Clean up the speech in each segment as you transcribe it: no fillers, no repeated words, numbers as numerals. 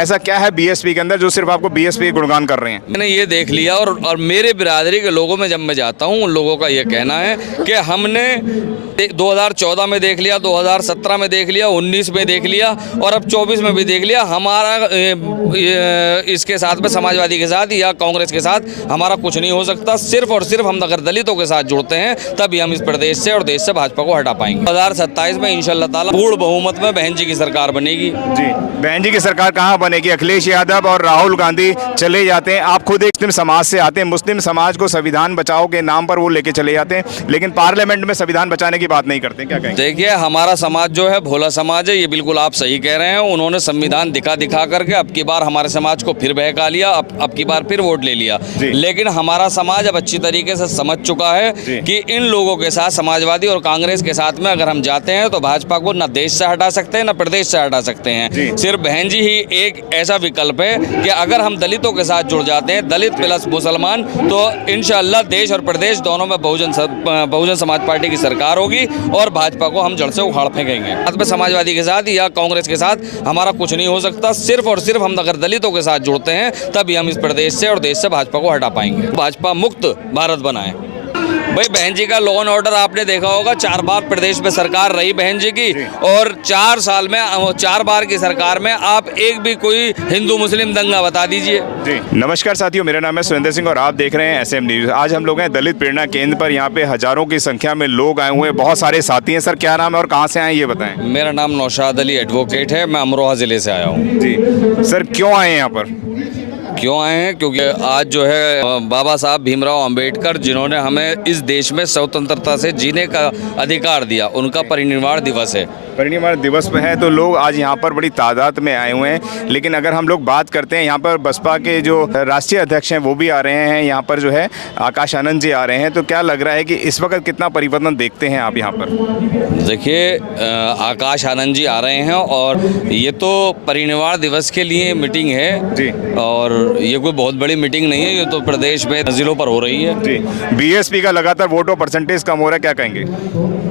ऐसा क्या है बीएसपी के अंदर जो सिर्फ आपको बीएसपी गुणगान कर रहे हैं? मैंने ये देख लिया और मेरे बिरादरी के लोगों में जब मैं जाता हूँ उन लोगों का ये कहना है कि हमने 2014 में देख लिया, 2017 में देख लिया, 19 में देख लिया और अब 24 में भी देख लिया। हमारा इसके साथ में समाजवादी के साथ या कांग्रेस के साथ हमारा कुछ नहीं हो सकता। सिर्फ और सिर्फ हम अगर दलितों के साथ जुड़ते हैं तभी हम इस प्रदेश से और देश से भाजपा को हटा पाएंगे। 2027 में इंशाल्लाह ताला पूर्ण बहुमत में बहन जी की सरकार बनेगी। जी, बहन जी की सरकार कहाँ बनेगी? अखिलेश यादव और राहुल गांधी चले जाते हैं। आप खुद एक मुस्लिम समाज से आते हैं, मुस्लिम समाज को संविधान बचाओ के नाम पर वो लेके चले जाते हैं, लेकिन पार्लियामेंट में संविधान बचाने की बात नहीं करते। क्या कहेंगे? देखिए, हमारा समाज जो है भोला समाज है, ये बिल्कुल आप सही कह रहे हैं। उन्होंने संविधान दिखा करके अब की बार हमारे समाज को फिर बहका लिया, अब की बार फिर वोट ले लिया। लेकिन हमारा समाज अब अच्छी तरीके से समझ चुका है कि इन लोगों के साथ, समाजवादी और कांग्रेस के साथ में अगर हम जाते हैं तो भाजपा को न देश से हटा सकते हैं न प्रदेश से हटा सकते हैं। सिर्फ बहन जी ही एक ऐसा विकल्प है कि अगर हम दलितों के साथ जुड़ जाते हैं, दलित प्लस मुसलमान, तो इंशाअल्लाह देश और प्रदेश दोनों में बहुजन समाज पार्टी की सरकार होगी और भाजपा को हम जड़ से उखाड़ फेंकेंगे। साथ में समाजवादी के साथ या कांग्रेस के साथ हमारा कुछ नहीं हो सकता। सिर्फ और सिर्फ हम अगर दलितों के साथ जुड़ते हैं तभी हम इस प्रदेश से और देश से भाजपा को हटा पाएंगे। भाजपा मुक्त भारत बनाए। भाई, बहन जी का लॉ एंड ऑर्डर आपने देखा होगा, 4 बार प्रदेश में सरकार रही बहन जी की और 4 साल में 4 बार की सरकार में आप एक भी कोई हिंदू मुस्लिम दंगा बता दीजिए। जी, नमस्कार साथियों, मेरा नाम है सुरेंद्र सिंह और आप देख रहे हैं एसएम न्यूज़। आज हम लोग हैं दलित प्रेरणा केंद्र पर। यहाँ पे हजारों की संख्या में लोग आए हुए हैं, बहुत सारे साथी हैं। सर, क्या नाम है और कहाँ से आए ये बताएं। मेरा नाम नौशाद अली एडवोकेट है, मैं अमरोहा ज़िले से आया हूँ। जी सर, क्यों आए हैं यहाँ पर? क्यों आए हैं? क्योंकि आज जो है बाबा साहब भीमराव अंबेडकर, जिन्होंने हमें इस देश में स्वतंत्रता से जीने का अधिकार दिया, उनका परिनिर्वाण दिवस है। परिनिर्वाण दिवस में है तो लोग आज यहाँ पर बड़ी तादाद में आए हुए हैं। लेकिन अगर हम लोग बात करते हैं, यहाँ पर बसपा के जो राष्ट्रीय अध्यक्ष हैं वो भी आ रहे हैं, यहाँ पर जो है आकाश आनंद जी आ रहे हैं। तो क्या लग रहा है कि इस वक्त कितना परिवर्तन देखते हैं आप यहाँ पर? देखिए, आकाश आनंद जी आ रहे हैं और ये तो परिनिर्वाण दिवस के लिए मीटिंग है जी, और ये कोई बहुत बड़ी मीटिंग नहीं है, ये तो प्रदेश में जिलों पर हो रही है। जी, बीएसपी का लगातार वोटों परसेंटेज कम हो रहा है, क्या कहेंगे?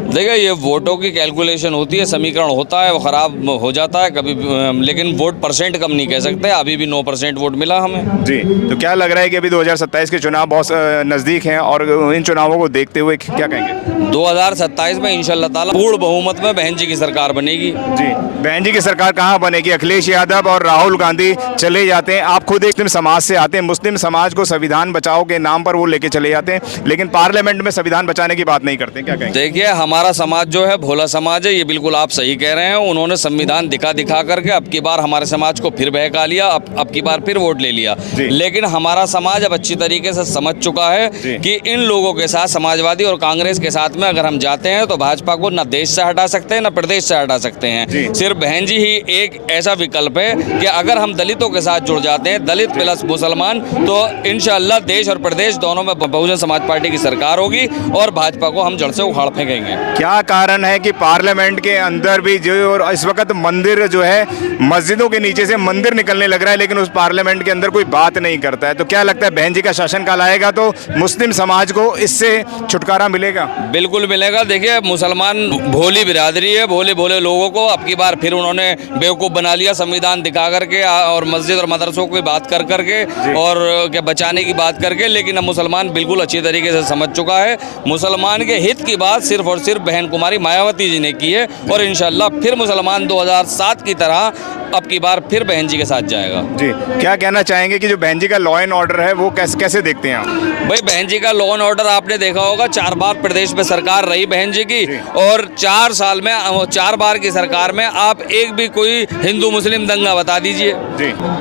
देखिए, ये वोटों की कैलकुलेशन होती है, समीकरण होता है, वो ख़राब हो जाता है कभी, लेकिन वोट परसेंट कम नहीं कह सकते। अभी भी 9% वोट मिला हमें। जी, तो क्या लग रहा है कि अभी 2027 के चुनाव बहुत नज़दीक हैं और इन चुनावों को देखते हुए क्या कहेंगे? 2027 में इंशाल्लाह ताला पूर्ण बहुमत में बहन जी की सरकार बनेगी। जी, बहन जी की सरकार कहाँ बनेगी? अखिलेश यादव और राहुल गांधी चले जाते हैं। आप खुद एक मुस्लिम समाज से आते हैं, मुस्लिम समाज को संविधान बचाओ के नाम पर वो लेके चले जाते हैं, लेकिन पार्लियामेंट में संविधान बचाने की बात नहीं करते। क्या कहेंगे? देखिए, हमारा समाज जो है भोला समाज है, ये बिल्कुल आप सही कह रहे हैं। उन्होंने संविधान दिखा करके अब की बार हमारे समाज को फिर बहका लिया, अब की बार फिर वोट ले लिया। लेकिन हमारा समाज अब अच्छी तरीके से समझ चुका है कि इन लोगों के साथ, समाजवादी और कांग्रेस के साथ में अगर हम जाते हैं तो भाजपा को न देश से हटा सकते हैं न प्रदेश से हटा सकते हैं। सिर्फ बहन जी ही एक ऐसा विकल्प है कि अगर हम दलितों के साथ जुड़ जाते हैं, दलित प्लस मुसलमान, तो इंशाअल्लाह देश और प्रदेश दोनों में बहुजन समाज पार्टी की सरकार होगी और भाजपा को हम जड़ से उखाड़ फेंकेंगे। क्या कारण है कि पार्लियामेंट के अंदर भी जो और इस वक्त मंदिर जो है, मस्जिदों के नीचे से मंदिर निकलने लग रहा है, लेकिन उस पार्लियामेंट के अंदर कोई बात नहीं करता है? तो क्या लगता है बहन जी का शासनकाल आएगा तो मुस्लिम समाज को इससे छुटकारा मिलेगा? बिल्कुल मिलेगा। देखिए, मुसलमान भोली बिरादरी है, भोले भोले लोगों को अब की बार फिर उन्होंने बेवकूफ़ बना लिया, संविधान दिखा करके और मस्जिद और मदरसों की बात करके और क्या बचाने की बात करके। लेकिन अब मुसलमान बिल्कुल अच्छी तरीके से समझ चुका है, मुसलमान के हित की बात सिर्फ और सिर्फ बहन कुमारी मायावती जी ने की है और इंशाल्लाह फिर मुसलमान 2007 की तरह अब की बार फिर बहन जी के साथ जाएगा। जी, क्या कहना चाहेंगे कि जो बहन जी का लॉ एंड ऑर्डर है वो कैसे देखते हैं आप? भाई, बहन जी का लॉ एंड ऑर्डर आपने देखा होगा, 4 बार प्रदेश में सरकार रही बहन जी की और 4 साल में 4 बार की सरकार में आप एक भी कोई हिंदू मुस्लिम दंगा बता दीजिए।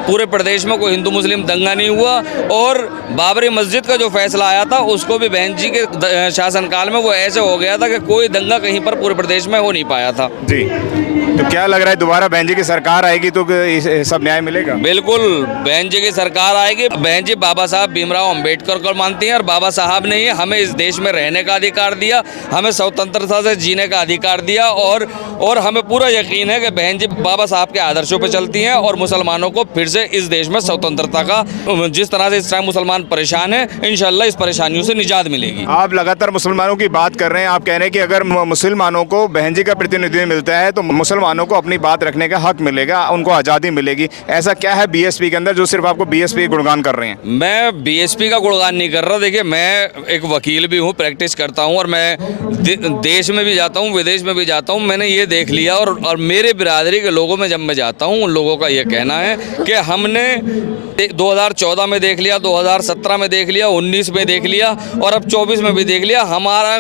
पूरे प्रदेश में कोई हिंदू मुस्लिम दंगा नहीं हुआ और बाबरी मस्जिद का जो फैसला आया था उसको भी बहन जी के शासनकाल में वो ऐसे हो गया था कि कोई दंगा कहीं पर पूरे प्रदेश में हो नहीं पाया था। जी, तो क्या लग रहा है दोबारा बहन जी की सरकार आएगी तो सब न्याय मिलेगा? बिल्कुल, बहन जी की सरकार आएगी। बहन जी बाबा साहब भीमराव अंबेडकर को मानती हैं और बाबा साहब ने ही हमें इस देश में रहने का अधिकार दिया, हमें स्वतंत्रता से जीने का अधिकार दिया और हमें पूरा यकीन है कि बहन जी बाबा साहब के आदर्शों पर चलती हैं और मुसलमानों को फिर से इस देश में स्वतंत्रता का, जिस तरह से इस टाइम मुसलमान परेशान है, इंशाल्लाह इस परेशानियों से निजात मिलेगी। आप लगातार मुसलमानों की बात कर रहे हैं, आप कह रहे हैं कि अगर मुसलमानों को बहन जी का प्रतिनिधित्व मिलता है तो मुसलमानों को अपनी बात रखने का हक मिलेगा, उनको आज़ादी मिलेगी। ऐसा क्या है बीएसपी के अंदर जो सिर्फ आपको बीएसपी गुणगान कर रहे हैं? मैं बीएसपी का गुणगान नहीं कर रहा। देखिए, मैं एक वकील भी हूँ, प्रैक्टिस करता हूँ, और मैं देश में भी जाता हूँ, विदेश में भी जाता हूँ। मैंने ये देख लिया, और मेरे बिरादरी के लोगों में जब मैं जाता हूँ, उन लोगों का ये कहना है कि हमने 2014 में देख लिया, 2017 में देख लिया, 19 में देख लिया, और अब 24 में भी देख लिया। हमारा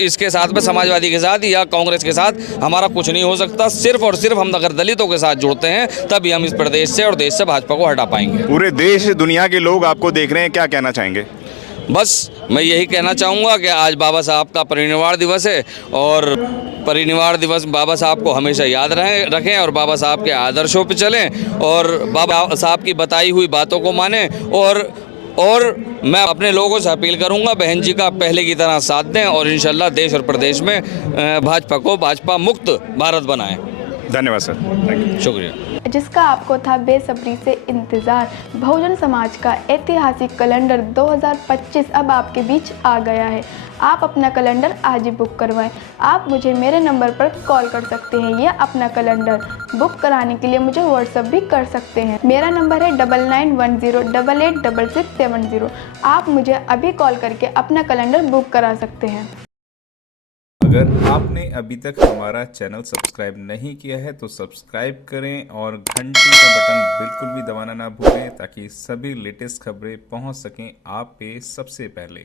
इसके साथ में, समाजवादी के साथ या कांग्रेस के साथ हमारा कुछ नहीं हो सकता। सिर्फ और सिर्फ हम अगर दलितों के साथ जुड़ते हैं, तभी हम इस प्रदेश से और देश से भाजपा को हटा पाएंगे। पूरे देश दुनिया के लोग आपको देख रहे हैं, क्या कहना चाहेंगे? बस मैं यही कहना चाहूँगा कि आज बाबा साहब का परिनिर्वाण दिवस है, और परिनिर्वाण दिवस बाबा साहब को हमेशा याद रखें, और बाबा साहब के आदर्शों पर चलें, और बाबा साहब की बताई हुई बातों को मानें। और मैं अपने लोगों से अपील करूंगा, बहन जी का पहले की तरह साथ दें, और इंशाल्लाह देश और प्रदेश में भाजपा मुक्त भारत बनाएं। धन्यवाद सर, थैंक यू। शुक्रिया। जिसका आपको था बेसब्री से इंतज़ार, बहुजन समाज का ऐतिहासिक कैलेंडर 2025 अब आपके बीच आ गया है। आप अपना कैलेंडर आज ही बुक करवाएं। आप मुझे मेरे नंबर पर कॉल कर सकते हैं या अपना कैलेंडर बुक कराने के लिए मुझे व्हाट्सअप भी कर सकते हैं। मेरा नंबर है 9910886670। आप मुझे अभी कॉल करके अपना कैलेंडर बुक करा सकते हैं। अगर आपने अभी तक हमारा चैनल सब्सक्राइब नहीं किया है तो सब्सक्राइब करें और घंटी का बटन बिल्कुल भी दबाना ना भूलें, ताकि सभी लेटेस्ट खबरें पहुंच सकें आप पे सबसे पहले।